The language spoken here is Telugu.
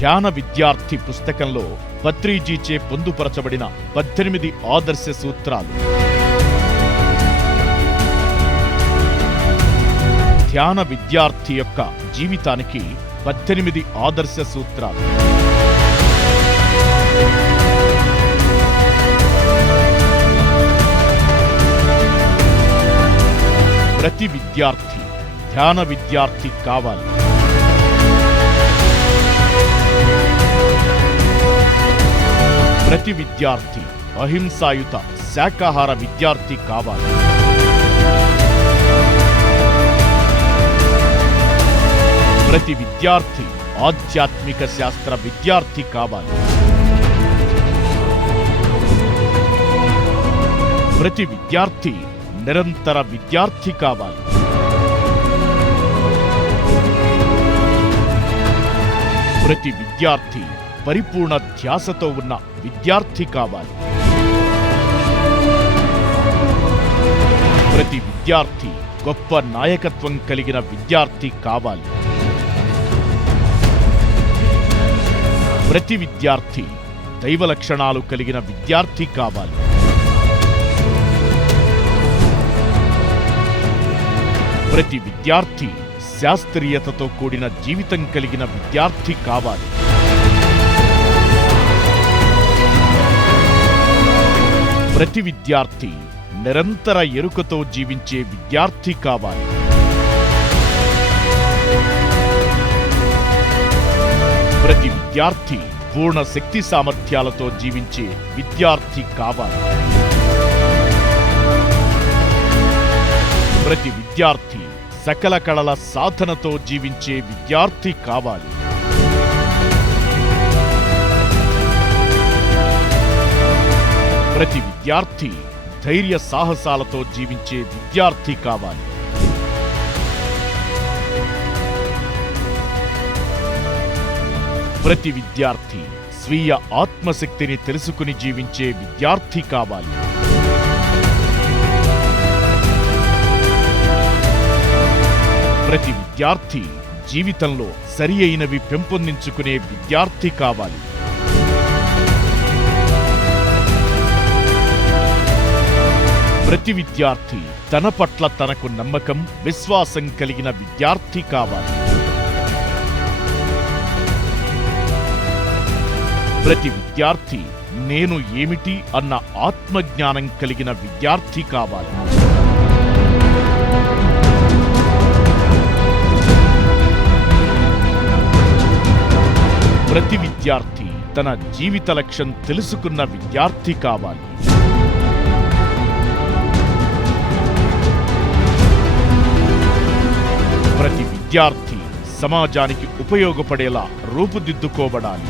ధ్యాన విద్యార్థి పుస్తకంలో పత్రిజీచే పొందుపరచబడిన పద్దెనిమిది ఆదర్శ సూత్రాలు. ధ్యాన విద్యార్థి యొక్క జీవితానికి పద్దెనిమిది ఆదర్శ సూత్రాలు. ప్రతి విద్యార్థి ధ్యాన విద్యార్థి కావాలి. ప్రతి విద్యార్థి అహింసాయుత శాకాహార విద్యార్థి కావాలి. ప్రతి విద్యార్థి ఆధ్యాత్మిక శాస్త్ర విద్యార్థి కావాలి. ప్రతి విద్యార్థి నిరంతర విద్యార్థి కావాలి. ప్రతి విద్యార్థి పరిపూర్ణ ధ్యాసతో ఉన్న విద్యార్థి కావాలి. ప్రతి విద్యార్థి గొప్ప నాయకత్వం కలిగిన విద్యార్థి కావాలి. ప్రతి విద్యార్థి దైవ లక్షణాలు కలిగిన విద్యార్థి కావాలి. ప్రతి విద్యార్థి శాస్త్రీయతతో కూడిన జీవితం కలిగిన విద్యార్థి కావాలి. ప్రతి విద్యార్థి నిరంతర ఎరుకతో జీవించే విద్యార్థి కావాలి. ప్రతి విద్యార్థి పూర్ణ శక్తి సామర్థ్యాలతో జీవించే విద్యార్థి కావాలి. ప్రతి విద్యార్థి సకల కళల సాధనతో జీవించే విద్యార్థి కావాలి. ప్రతి విద్యార్థి ధైర్య సాహసాలతో జీవించే విద్యార్థి కావాలి. ప్రతి విద్యార్థి స్వీయ ఆత్మశక్తిని తెలుసుకుని జీవించే విద్యార్థి కావాలి. ప్రతి విద్యార్థి జీవితంలో సరి అయినవి పెంపొందించుకునే విద్యార్థి కావాలి. ప్రతి విద్యార్థి తన పట్ల తనకు నమ్మకం విశ్వాసం కలిగిన విద్యార్థి కావాలి. ప్రతి విద్యార్థి నేను ఏమిటి అన్న ఆత్మజ్ఞానం కలిగిన విద్యార్థి కావాలి. ప్రతి విద్యార్థి తన జీవిత లక్ష్యం తెలుసుకున్న విద్యార్థి కావాలి. విద్యార్థి సమాజానికి ఉపయోగపడేలా రూపుదిద్దుకోబడాలి.